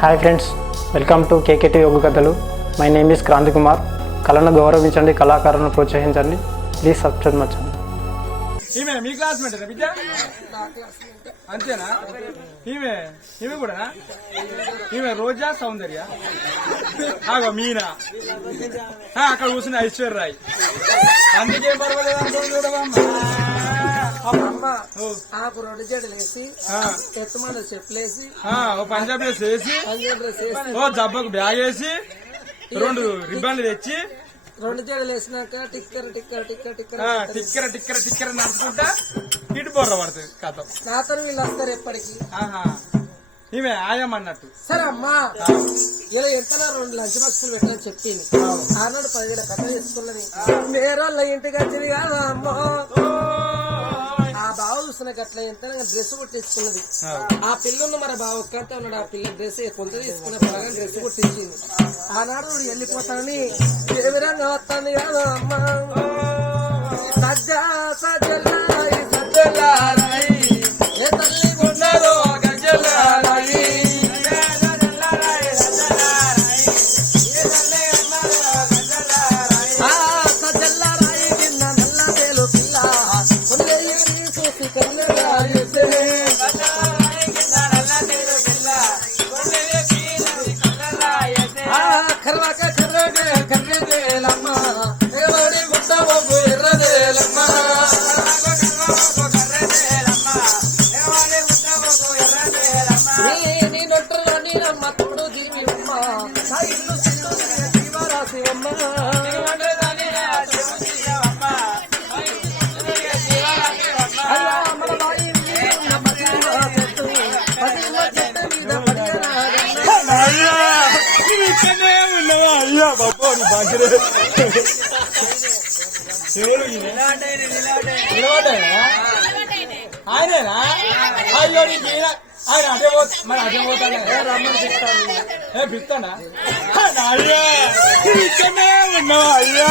Hi friends welcome to KKT యోగ కథలు my name is Kranthi Kumar కళను గౌరవించండి కళాకారులను ప్రోత్సహించండి. ప్లీజ్ సబ్స్క్రైబ్ మచ్చండి ఈమె మీ క్లాస్మేట్ విద్య అంతేనా? ఈమె ఈమె కూడా? ఈమె రోజా సౌందర్య. ఆగో మీనా? అక్కడ అక్కడ కూర్చున్న ఐశ్వర్యరాయ్. అందుకే పర్వాలేదు అమ్మ ఆకు రెండు జడలు వేసి చెప్పులేసి పంజాబ్ డ్రెస్ వేసి పంజాబ్ డ్రెస్ వేసి. ఓ జబ్బకు బ్యాగ్ వేసి రెండు రిబ్బన్లు తెచ్చి రెండు జడలు వేసినాక టిక్కర్ టిక్కర్ టిక్కర్ టిక్కర్ టిక్కర టిక్కర టిక్కర నడుచుకుంటా ఇటు బొర్ర పడుతుంది కథ నాతో వీళ్ళు వస్తారు ఎప్పటికి. ఆహా. ఈమె ఆయం అన్నట్టు. సరే అమ్మా ఇలా ఎంత రెండు లంచ్ బాక్సులు పెట్టని చెప్పింది. ఆనాడు పదివేల కథ చేసుకున్నది వేరేళ్ళ ఇంటికి వచ్చింది కాదు అమ్మో బావ చూసిన గట్ల ఎంత డ్రెస్ కుట్టించుకున్నది ఆ. పిల్లను మరి బావ ఒక్కంతా ఉన్నాడు. ఆ పిల్ల డ్రెస్ కొంత తీసుకున్న పిల్లగా డ్రెస్ కుట్టించింది ఆనాడు వెళ్ళిపోతానని ఏ విధంగా వస్తాను కాదు అమ్మా సజ్జా సజ్జలాయి అయ్యా బాబు నీ ఆయనేనా అయ్యో నీకు ఆయన అదే పో మరి అదే రమ్మని చెప్తాను ఏ పిస్తానా అయ్యా ఇక్కడనే ఉన్నావా అయ్యా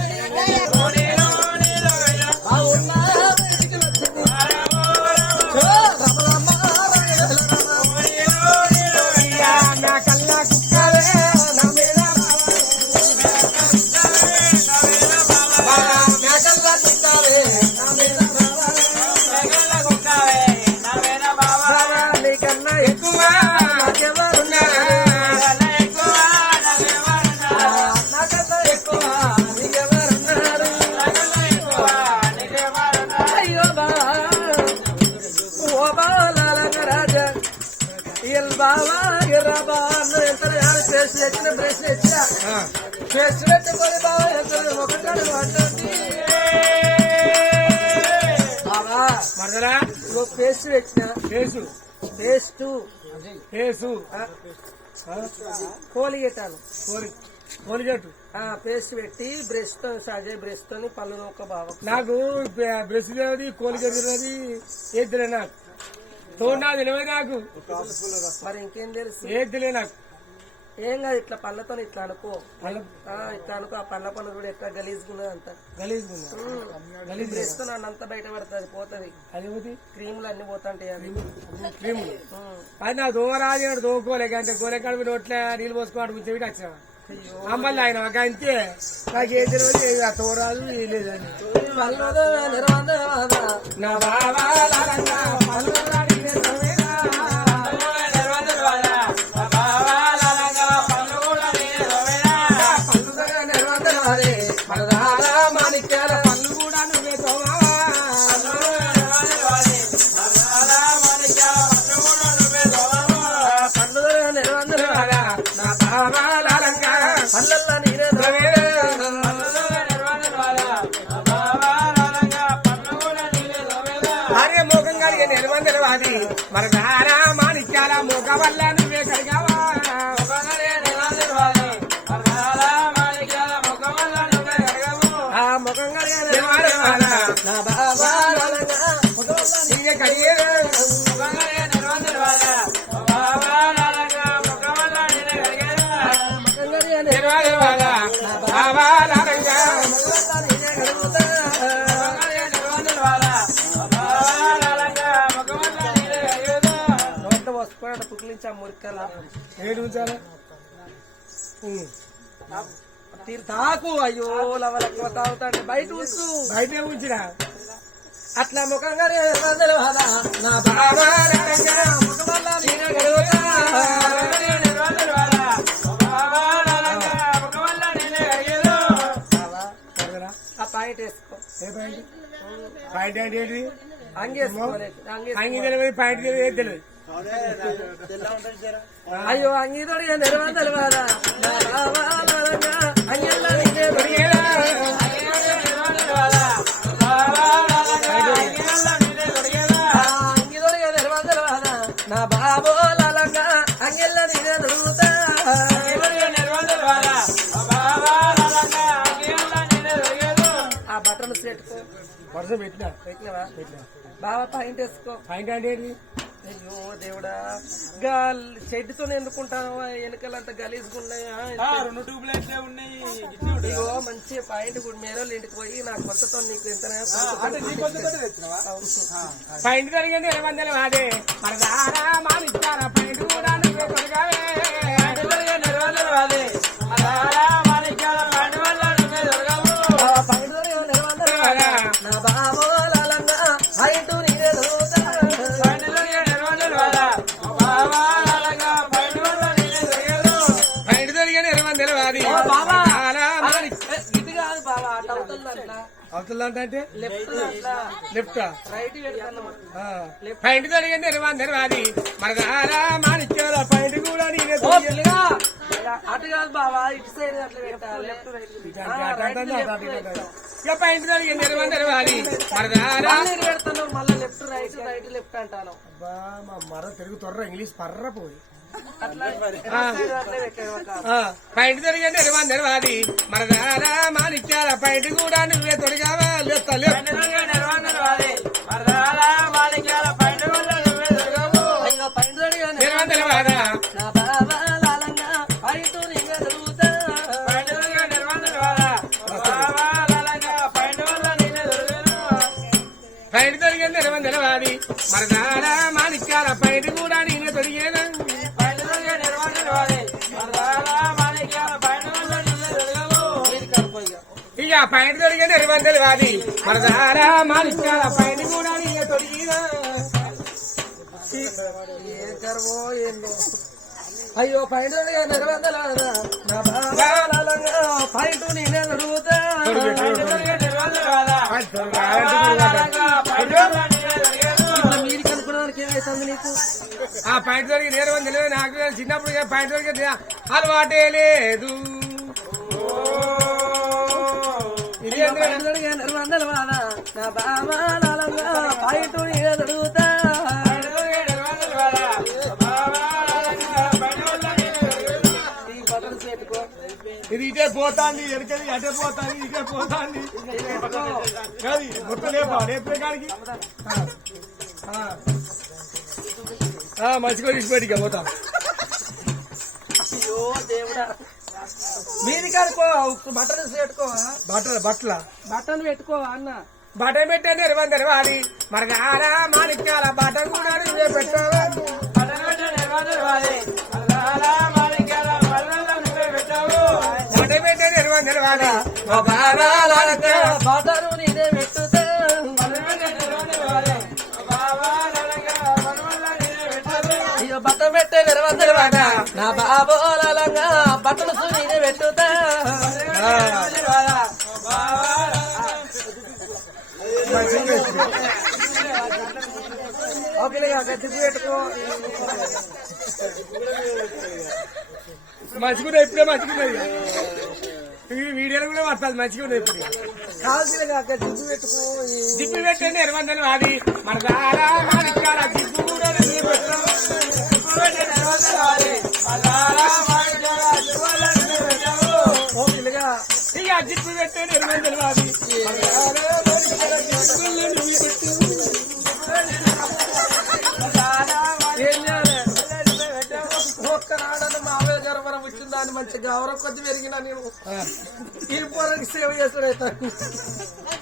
పేస్ట్ కేసు కోలిగెట్టాను కోరి కోలిగట్టు ఆ పేస్ట్ పెట్టి బ్రష్తో సాగే బ్రష్ తోని పళ్ళు నొక్క బావ. నాకు బ్రష్ తెలియదు తెలియదు ఏది తెలియదు నాకు. తోడు నాకు తెలియదు నాకు. మరి ఇంకేం తెలుసు? ఏది తెలియదు నాకు. ఏం కాదు ఇట్లా పళ్ళతో ఇట్లా అనుకో. ఆ, ఇట్లా అనుకో ఆ పళ్ళ పళ్ళు కూడా ఎట్లా గలీజ్గున్నది అంత. గలీజ్ గలీజ్ బ్రష్తో నన్నంతా బయట పడుతుంది పోతుంది. అది క్రీములు అన్ని పోతాంటాయి అది క్రీమ్ ఉమ్. అది నా దోరాజు దోకోలేక అంటే గోరెకాడ ఒట్లే నీళ్ళు పోసుకోవాలి కూర్చోబెట్టి వచ్చిన అమ్మల్ని ఆయన ఒక అంతే నాకు ఏ తెలియదు తోరాదు ఏ లేదని నా బాబా మురికల ఏడు ఉంచాలి తీరు తాకు అయ్యో లవల ఎక్కువ తాగుతాంటే బయట ఉంచు బయటే ఉంచిరా అట్లా ముఖంగా నా బాబా ఆ పాయింట్ వేసుకో. ఏ పాయింట్? పాయింట్ అంటే ఏంటి అంగేసుకోలే అంగేసుకో. అంగి తెలియదు పాయింట్ తెలియదు. అయ్యో అంగీతోడి నిర్వందలు బాధ నా బాబా లాలంగా అంగెల్లా దొరుకుతా ఆ బటన్ సెట్కో వరుస పెట్టినా? పెట్టినవా? బాబా పాయింట్ వేసుకో. పాయింట్ అంటే అయ్యో దేవుడా. గా చెడ్డుతో ఎందుకుంటాను వెనకాలంతా గలీజుకున్నాయా రెండు ట్యూబ్లైట్లే ఉన్నాయి. ఇగో మంచి పాయింట్ కూడా మేరో ఇంటికి పోయి నా కొత్తతో నీకు ఎంత పాయింట్ జరిగింది ఇరవై వందలు అదే మన దారా మానిచ్చారా పాయింట్ కూడా నువ్వే కొనగావే. పాయింట్ అవతల అంటే లెఫ్ట్ అట్లా లెఫ్ట్ రైట్ పెడతాను పాయింట్ జరిగింది మానిచ్చారా పాయింట్ కూడా నేనే అటు కాదు బాబా ఇటు సైడ్ ఇక జరిగింది మళ్ళీ పెడతాను మళ్ళీ లెఫ్ట్ రైట్ రైట్ లెఫ్ట్ అంటాను. అబ్బా, మా మర తెలుగు తొర్ర ఇంగ్లీష్ పర్ర పోయి. పైంట్ వందలు అది మన మానిచ్చారా పైంట్ కూడా నువ్వే తొడిగావా? లేస్తా లేదు అది మరదారా పైన కూడా అయ్యో పైన నిర్వందలారా నేనే దొరుకుతా మీరు కనుక్కున్నానికి ఏమైతుంది నీకు? ఆ పాయింట్ దొరికి నేను తెలియదు నాకు చిన్నప్పుడు ఇక పాయింట్ దొరికి అలవాటే లేదు. నా బాబా ఇది ఇటే పోతాంది ఎడకది అటే పోతాంది ఇటే పోతాంది. కాదు మొత్తం లేపా రేపే కాడికి. మంచిగా తీసిపెట్టి పోతాం. అయ్యో దేవుడా. మీది కనుకో బటన్ పెట్టుకో. బట్టల బట్టల? బటన్ పెట్టుకో అన్న. బటన్ పెట్టే నిర్వం తెరవాలి మనకి ఆరా మాణిక్యాల బటన్ కూడా పెట్టావు? ఎరవందలు వాడా. మా బాబాలంక బాటను నేనే పెట్టుతా. అయ్యో బట్ట పెట్టే నిరవందలు వాడ? నా బాబోలంగా బట్టలు నేనే పెట్టుతా. పెట్టుకో. మంచిగా ఇప్పుడే మంచిగా ఈ వీడియోలు కూడా పడుతుంది మంచిగా ఉన్నాయి ఇప్పుడు. కాల్సిగా గట్టి పెట్టుకో. ఈ- జిప్పు పెట్టండి ఎరవందలు వాడి మన దారా మాణిక్యాల జిప్పు కూడా మామయ్య గారు మనం వచ్చిన దాన్ని మంచి గౌరవం కొద్ది పెరిగినా నేను ఈ పొరకి సేవ చేస్తాడైతే. అప్పుడు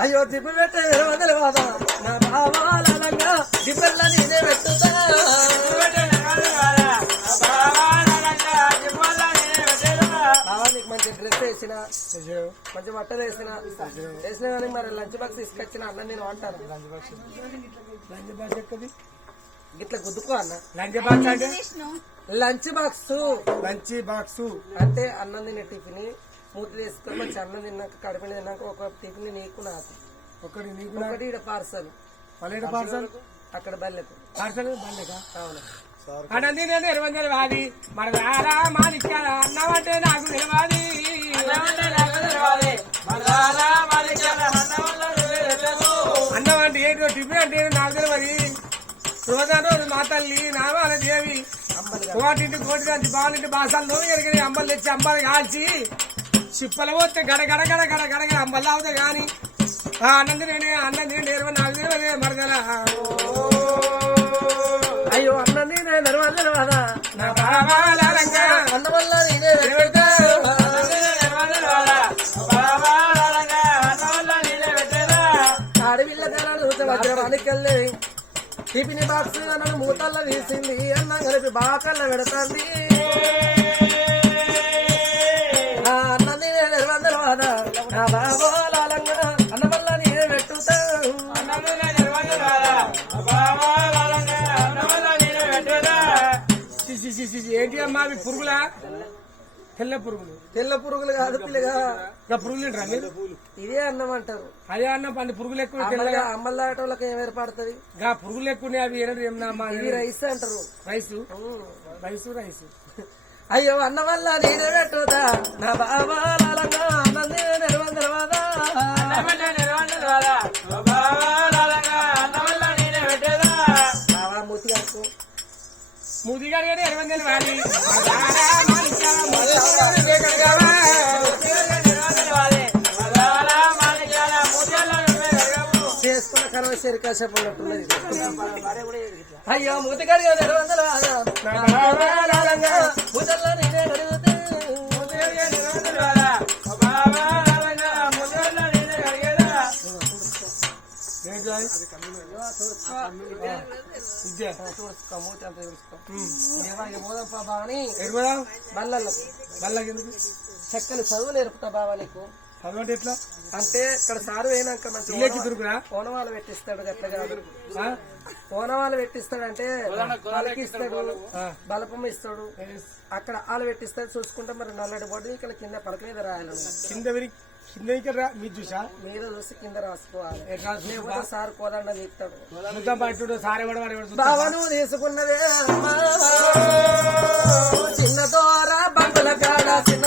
అయ్యో జిప్పు పెట్టే వేరే వందలు బాబా నా బావాలంగా జిప్పుల్లా నేనే పెట్టుతా. మంచి డ్రెస్ వేసిన మంచి బట్టలు వేసిన. వేసిన కానీ మరి లంచ్ బాక్స్ తీసుకొచ్చిన అన్న నేను అంటాను లంచ్ బాక్స్ ఎక్కది? ఇట్లా గుద్దుకో అన్న. లంచ్ బాక్స్ అంటే? Lunch box. Lunch box. అంటే అన్నం తినే టిఫిన్ మూత వేసుకొని మంచి అన్నం తిన్నాక కడుపుని తిన్నాక ఒక టిఫిన్ నీకు నాకు. ఒకటి నీకు ఒకటి ఇక్కడ పార్సల్. పల్లెట పార్సల్? అక్కడ బల్లెకు. పార్సల్ బండికా అవును. అనంది నేను ఇరవై నెలలు వాది. మన రారా మాణిక్యాల అన్నమంటే నాకు నిలవాలి అన్నం రోజా రోజు మా తల్లి నామాల దేవి కోటింటి కోటి గాంచి బాగుంటి బాసాలు ఎరిగిన అంబలు తెచ్చి అంబలు కాల్చి చిప్పలు పోతే గడ గడ గడ గడ గడ గడ అంబలు అవుతాయి కానీ ఆ అన్నం తినే అన్నం తినే ఇరవై నాకు తెలియదు మరదల అయ్యో అన్నం నేనే నడవాలి కదా నా బాబాలంగా అన్నం వల్ల నేనే పెట్టుతా. అడవిల్ల జనాలు వజ్రవానికెళ్ళి టిఫిన్ బాక్స్ నన్ను మూతల్ల తీసింది అన్నం కలిపి బాకల్ల పెడతాంది. ఆ ఏంటి అమ్మా అవి పురుగులా? తెల్ల పురుగులు. తెల్ల పురుగులు కాదు పిల్లగా. ఇంకా పురుగులు మీరు? ఇదే అన్నం అంటారు అదే అన్న పండి పురుగులు ఎక్కువ తెల్లగా అమ్మలాటోళ్ళకి ఏం ఏర్పడుతుంది? గా పురుగులు ఎక్కువ అవి ఇవి రైస్ అంటారు. రైసు. Rice rice. అయ్యో అన్న వల్ల నేనే పెట్టుదా నా నిర్వందరవాదా మూతి కట్టుకో ముదిగాడు కానీ ఇరవై చేసుకున్న కరవ శరికాసేపు ఉన్నట్టున్నది అయ్యో మూతి కడిగా నిర్వందరవాదా నేనే అడుగుతా చూసుకో అంత చూసుకో పోదాం బల్లలకు. ఎందుకు చక్కని చదువు నేర్పుతా బావా నీకు. చదవండి ఎట్లా? అంటే ఇక్కడ సారు అయినాక మంచి ఇల్లెక్కి దొరుకురా ఓనమాలు పెట్టిస్తాడు గట్ల కాదు ఆ? ఓనమాలు పెట్టిస్తాడంటే వాళ్ళకి ఇస్తాడు. బలపం ఇస్తాడు. అక్కడ ఆలు పెట్టిస్తాడు చూసుకుంటే మరి నల్లటి బొడ్డు ఇక్కడ కింద పలక మీద రాయాలి కింద విరి కింద ఇక్కడ రా మీరు చూసా మీద చూసి కింద రాసుకోవాలి లేకపోతే సార్ కోదండ సారే ఎవడు. బావను తీసుకున్నదే. చిన్న తోర బంగుల కాడ చిన్న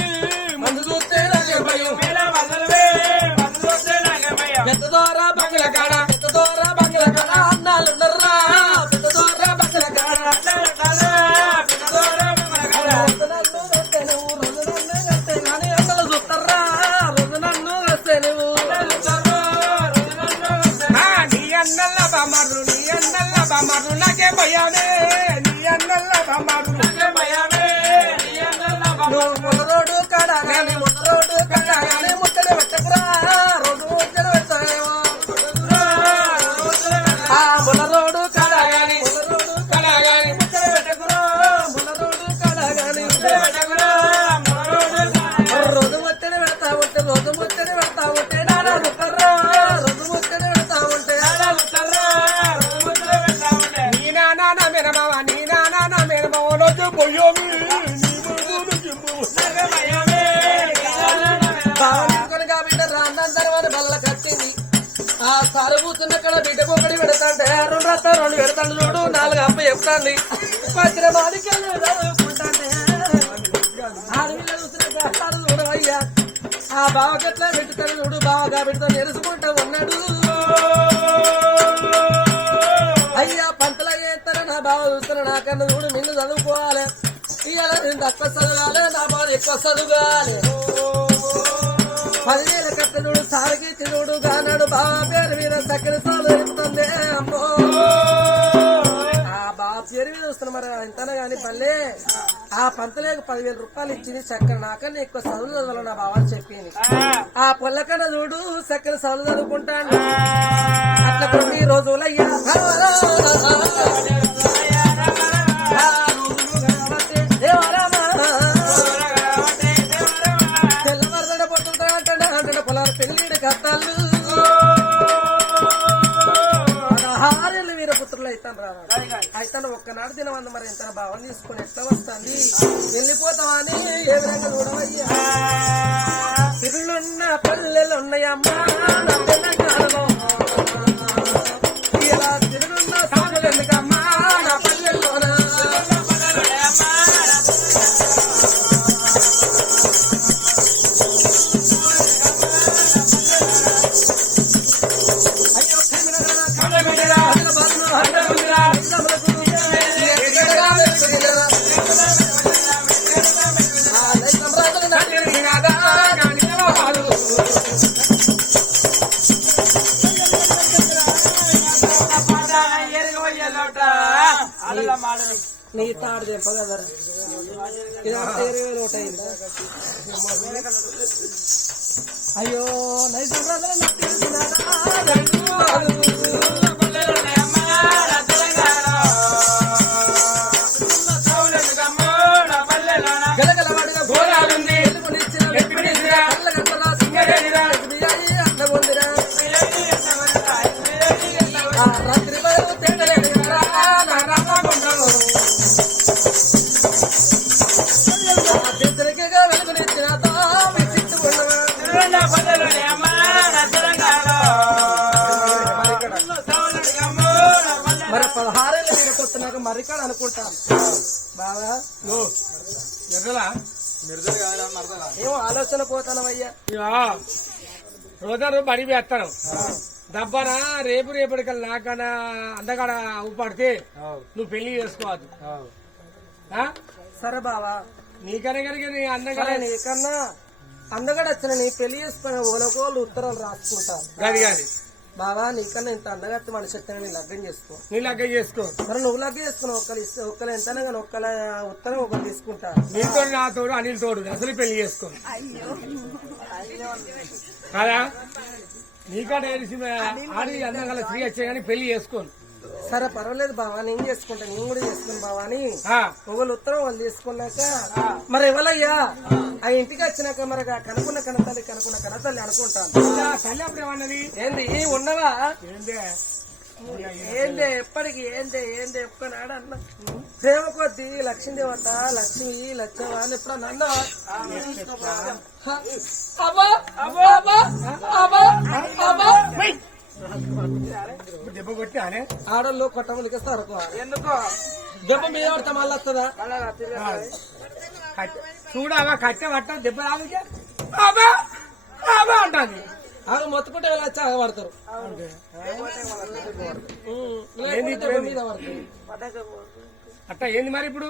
మరులకే భయాలే. సారు కూర్చున్న కడ బిడ్డ ఒకటి పెడతాంటే రెండు రత్త రెండు పెడతాను చూడు నాలుగు అప్ప చెప్తాండి పచ్చిన మాదికెళ్ళి చదువుకుంటాంటే ఆడపిల్ల చూసిన కష్టాలు చూడవయ్యా. ఆ బావకెట్లా పెట్టుతాడు చూడు బావగా పెడతాను నెరుసుకుంటా ఉన్నాడు అయ్యా పంటల చేస్తారా నా బావ చూస్తున్నా నాకన్నా చూడు నిన్ను చదువుకోవాలి. ఇవాళ నేను తక్కువ చదవాలి నా బాధ ఎక్కువ చదువుకోవాలి. పదివేల కట్టనుడు సాగి తినుడు గానాడు బావ పేరు మీద సక్కని సాలు ఇస్తుంది అమ్మో! ఆ బావ పేరు మీద మరి ఎంతనా గాని పల్లె. ఆ పంతలేకు పదివేల రూపాయలు ఇచ్చింది చక్కర. నాకన్నా ఎక్కువ చదువులు చదవాలి నా బావ అని చెప్పింది. ఆ పొల్లకన్న చూడు చక్కెర చదువులు చదువుకుంటాను అట్లా కొన్ని రోజులయ్యా అయితాను ఒక్కనాడు తినవన్న మరి ఎంత భావం తీసుకుని ఎట్లా వస్తుంది? వెళ్ళిపోతావా అని ఏ విధంగా చూడవయ్యా? తిరులున్న పల్లెలున్నాయమ్మా తాడు తెంపగలరా ఇది ఒక ఇరవై వేలు ఒకటి అయిందా అయ్యో నై సమ్రాజుల నాటి మరికాడ అనుకుంటాను బాగా ఎర్రలా ఏమో ఆలోచన పోతానవయ్యా రోజు బడి వేస్తాను దబ్బనా రేపు రేపటికల్లా నాకన్నా అందగాడ ఊపడితే నువ్వు పెళ్ళి చేసుకోవద్దు. ఆ? సరే బావా. నీకనే కనుక నీ అందగాడ నీకన్నా అందగడ వచ్చిన నీ పెళ్ళి చేసుకుని ఓలకోళ్ళు ఉత్తరాలు రాసుకుంటారు గది గాని బావా నీకన్నా ఇంత అందగత్తి మనిషి ఎత్తనే నీ లగ్గం చేసుకో. నీ లగ్గ చేసుకో. మరి నువ్వు లగ్గం చేసుకుని ఒక్కరు ఇస్తే ఒక్కరు ఎంతనే కానీ ఒక్కల ఉత్తరం ఒకరు తీసుకుంటా. నీతో నా తోడు అనిల్ తోడు అసలు పెళ్ళి చేసుకో. కదా? నీకంటే తెలిసి ఆడి అందగల స్త్రీ వచ్చే కానీ పెళ్ళి చేసుకోను. సరే పర్వాలేదు బావా నేను చేసుకుంటా నేను కూడా చేసుకుని బావా అని ఒకళ్ళు ఉత్తరం వాళ్ళు తీసుకున్నాక మరి ఎవరయ్యా ఆ ఇంటికి వచ్చినాక మరి కనుకున్న కనతల్లి కనుకున్న కనతల్లి అనుకుంటాను ఇలా తల్లి అప్పుడు ఏమన్నది ఏంది ఉన్నవా ఏందే ఏందే ఎప్పటికి ఏందే ఏందే ఎప్పుకున్నాడు అన్న ప్రేమ కొద్ది లక్ష్మీదేవత లక్ష్మి లక్ష్మీ అని ఎప్పుడన్నా అన్నావా హ, అబ్బా అబ్బా అబ్బా అబ్బా అబ్బా దెబ్బ కొట్టానే ఆడోళ్ళు కొట్టమలికి సరుకు. ఎందుకో? దెబ్బ మీద పడితే మళ్ళీ వస్తుందా? చూడగా కట్టె పట్ట దెబ్బ అబ్బా! అంటాది. ఆమె మొత్తుకుంటే వచ్చి ఆగబడతారు అట్ట ఏంది మరి ఇప్పుడు?